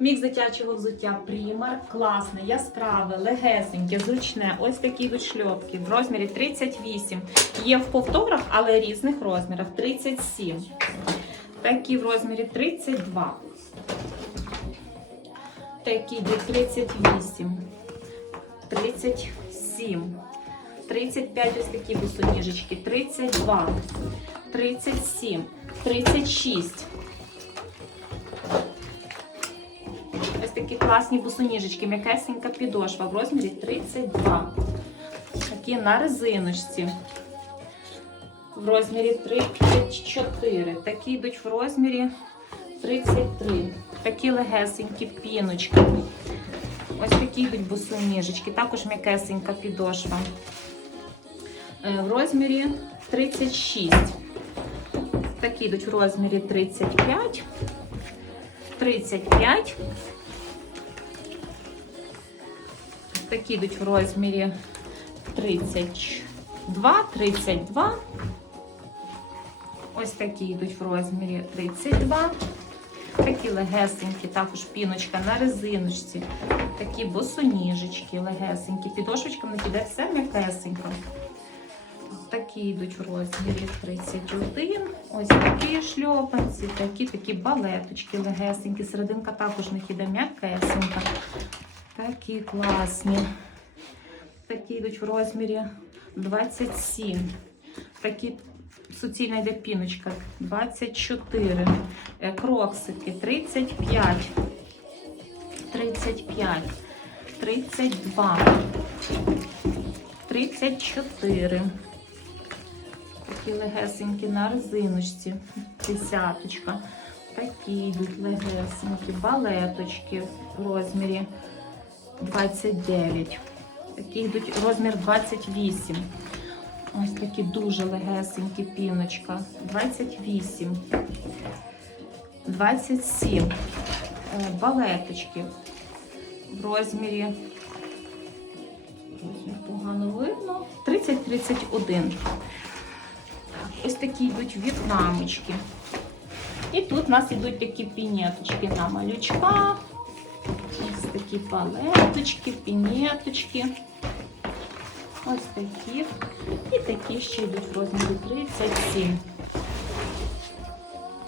Мікс дитячого взуття Примар. Класне, яскраве, легесеньке, зручне. Ось такі йдуть шльопки в розмірі 38. Є в повторах, але різних розмірах. 37. Такі в розмірі 32. Такі йдуть 38. 37. 35 ось такі босоніжечки. 32. 37. 36. Такі класні босоніжечки, м'якесенька підошва в розмірі 32. Такі на резиночці. В розмірі 34. Такі йдуть в розмірі 33. Такі легесенькі піночки. Ось такі йдуть босоніжечки. Також м'якесенька підошва. Е, В розмірі 36. Такі йдуть в розмірі 35. 35. Такі йдуть в розмірі 32, 32. Ось такі йдуть в розмірі 32. Такі легесенькі, також піночка на резиночці. Такі босоніжечки легесенькі. Підошвочка не піде все м'якесенько. Такі йдуть в розмірі 31. Ось такі шльопанці, такі такі балеточки легесенькі. Серединка також не іде м'якесенька. Такі класні. Такі йдуть в розмірі 27. Такі суцільна йде піночка 24. Е, Кроксики 35. 35. 32. 34. Такі легесенькі на резиночці. Десяточка. Такі йдуть легесенькі. Балеточки в розмірі 29. Такі йдуть розмір 28. Ось такі дуже легесенькі піночка. 28. 27. Е, Балеточки в розмірі. Розмір погано видно. 30-31. Ось такі йдуть в'єтнамочки. І тут у нас йдуть такі пінеточки на малючка. Такі палеточки, пінеточки. Ось такі. І такі ще йдуть в розмірі 37.